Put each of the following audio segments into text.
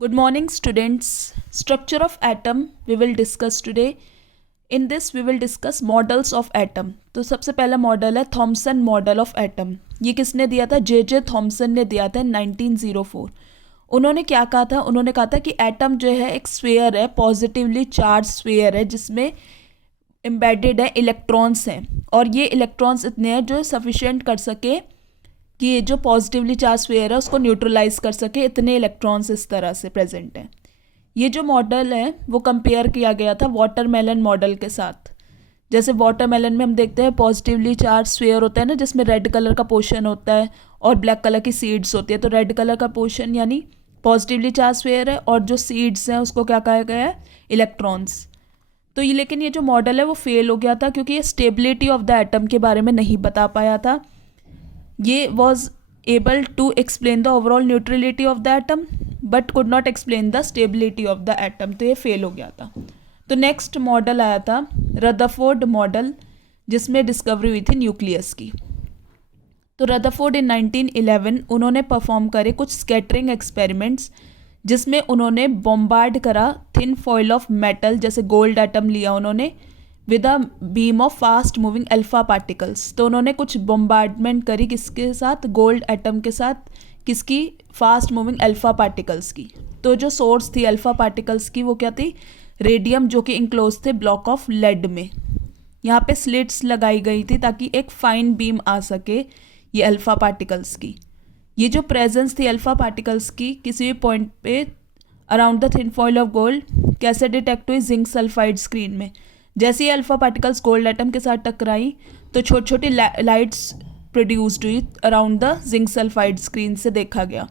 Good morning, students. Structure of atom we will discuss today. In this we will discuss models of atom. तो सबसे पहला model है Thompson model of atom. ये किसने दिया था? जे थॉमसन ने दिया था 1904. उन्होंने क्या कहा था? उन्होंने कहा था कि एटम जो है एक स्फीयर है, पॉजिटिवली चार्ज स्फीयर है जिसमें एम्बेडेड है इलेक्ट्रॉन्स हैं, और ये इलेक्ट्रॉन्स इतने हैं जो सफिशिएंट कर सके कि ये जो पॉजिटिवली चार्ज स्फीयर है उसको न्यूट्रलाइज कर सके. इतने इलेक्ट्रॉन्स इस तरह से प्रेजेंट हैं. ये जो मॉडल है वो कंपेयर किया गया था वाटरमेलन मॉडल के साथ. जैसे वाटरमेलन में हम देखते हैं पॉजिटिवली चार्ज स्फीयर होता है ना, जिसमें रेड कलर का पोर्शन होता है और ब्लैक कलर की सीड्स होती है. तो रेड कलर का पोर्शन यानी पॉजिटिवली चार्ज स्फीयर है, और जो सीड्स हैं उसको क्या कहा गया है? इलेक्ट्रॉन्स. तो ये लेकिन ये जो मॉडल है वो फेल हो गया था क्योंकि ये स्टेबिलिटी ऑफ द एटम के बारे में नहीं बता पाया था. ये was able to explain the overall neutrality of the atom but could not explain the stability of the atom. तो ये फेल हो गया था. तो नेक्स्ट मॉडल आया था रदरफोर्ड मॉडल, जिसमें डिस्कवरी हुई थी न्यूक्लियस की. तो रदरफोर्ड इन 1911 उन्होंने परफॉर्म करे कुछ स्कैटरिंग एक्सपेरिमेंट्स, जिसमें उन्होंने बॉम्बार्ड करा थिन फॉइल ऑफ मेटल, जैसे गोल्ड एटम लिया उन्होंने, with a beam of fast moving alpha particles. तो उन्होंने कुछ बॉम्बार्डमेंट करी किसके साथ? गोल्ड एटम के साथ. किसकी? फास्ट मूविंग अल्फा पार्टिकल्स की. तो जो सोर्स थी अल्फा पार्टिकल्स की वो क्या थी? रेडियम, जो कि इंक्लोज थे ब्लॉक ऑफ लेड में. यहाँ पे स्लिट्स लगाई गई थी ताकि एक फाइन बीम आ सके ये अल्फा पार्टिकल्स की. ये जो प्रेजेंस थी अल्फा पार्टिकल्स की किसी भी पॉइंट पे around the thin foil of gold कैसे डिटेक्ट हुई? जिंक सल्फाइड स्क्रीन में. जैसे ही अल्फा पार्टिकल्स गोल्ड एटम के साथ टकराई तो छोटी छोटी लाइट्स प्रोड्यूस्ड हुई around the zinc sulphide screen से देखा गया.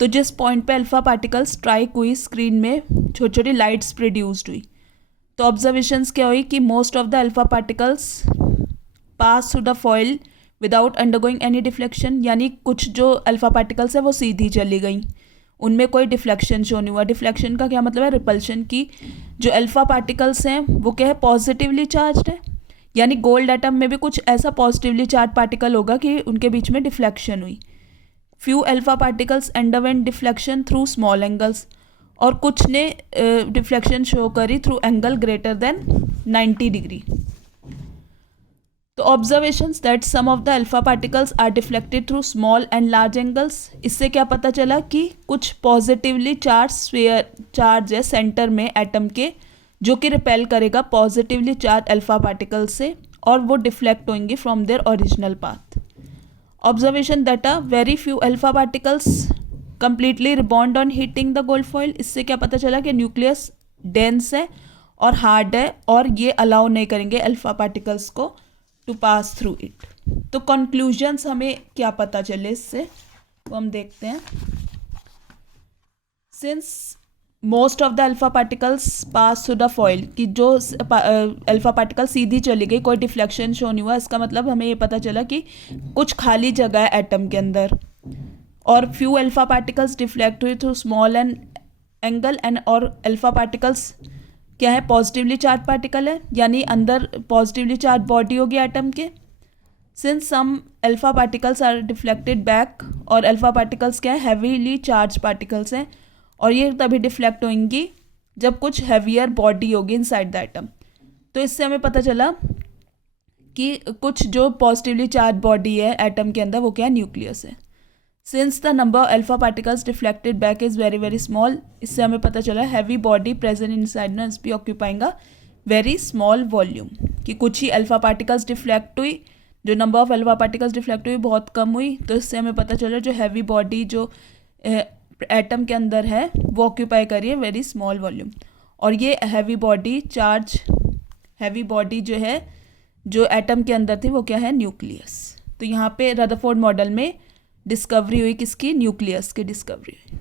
तो जिस पॉइंट पे अल्फा पार्टिकल्स स्ट्राइक हुई स्क्रीन में छोटी छोटी लाइट्स प्रोड्यूस्ड हुई. तो ऑब्जर्वेशंस क्या हुई कि most of the alpha particles pass through the foil without undergoing any deflection, यानी कुछ जो अल्फा पार्टिकल्स है वो सीधी चली गई, उनमें कोई डिफ्लेक्शन शो नहीं हुआ. डिफ्लेक्शन का क्या मतलब है? रिपल्शन की. जो अल्फा पार्टिकल्स हैं वो क्या है? पॉजिटिवली चार्ज्ड है, यानी गोल्ड एटम में भी कुछ ऐसा पॉजिटिवली चार्ज पार्टिकल होगा कि उनके बीच में डिफ्लेक्शन हुई. Few alpha particles underwent deflection through small angles, और कुछ ने डिफ्लेक्शन शो करी through angle greater than 90 degree. तो observations that some of the alpha particles are deflected through small and large angles. इससे क्या पता चला कि कुछ पॉजिटिवली चार्ज स्फीयर चार्ज है सेंटर में एटम के, जो कि रिपेल करेगा पॉजिटिवली चार्ज अल्फा पार्टिकल्स से, और वो डिफ्लेक्ट होंगे from their original path. Observation that a very few alpha particles completely rebound on heating the gold foil. इससे क्या पता चला कि न्यूक्लियस डेंस है और हार्ड है, और ये अलाउ नहीं करेंगे अल्फा पार्टिकल्स को टू पास थ्रू इट. तो कंक्लूजन्स हमें क्या पता चले इससे वो हम देखते हैं. Since most of the alpha particles pass through the foil, कि जो अल्फा पार्टिकल सीधी चली गई, कोई डिफ्लेक्शन शो नहीं हुआ, इसका मतलब हमें ये पता चला कि कुछ खाली जगह है एटम के अंदर. और फ्यू अल्फा पार्टिकल्स डिफ्लेक्ट हुई through small and angle and, और अल्फा पार्टिकल्स क्या है? पॉजिटिवली चार्ज पार्टिकल है, यानी अंदर पॉजिटिवली चार्ज बॉडी होगी एटम के. Since some alpha particles are deflected back, और अल्फा पार्टिकल्स क्या है? हैवीली चार्ज पार्टिकल्स हैं, और ये तभी डिफ्लेक्ट होंगी जब कुछ हैवियर बॉडी होगी इनसाइड द एटम. तो इससे हमें पता चला कि कुछ जो पॉजिटिवली चार्ज बॉडी है एटम के अंदर वो क्या है? न्यूक्लियस है. Since the number of alpha particles deflected back is very very small, इससे हमें पता चला heavy body present inside must be occupying a very small volume. कि कुछ ही अल्फा पार्टिकल्स डिफ्लेक्ट हुई, जो number of alpha particles deflect हुई बहुत कम हुई. तो इससे हमें पता चला जो हैवी बॉडी जो एटम के अंदर है वो ऑक्यूपाई करिए वेरी स्मॉल वॉल्यूम. और ये हैवी बॉडी जो है जो एटम के अंदर थी वो क्या है? न्यूक्लियस. तो यहाँ पे रदरफोर्ड मॉडल में डिस्कवरी हुई किसकी? न्यूक्लियस की डिस्कवरी हुई.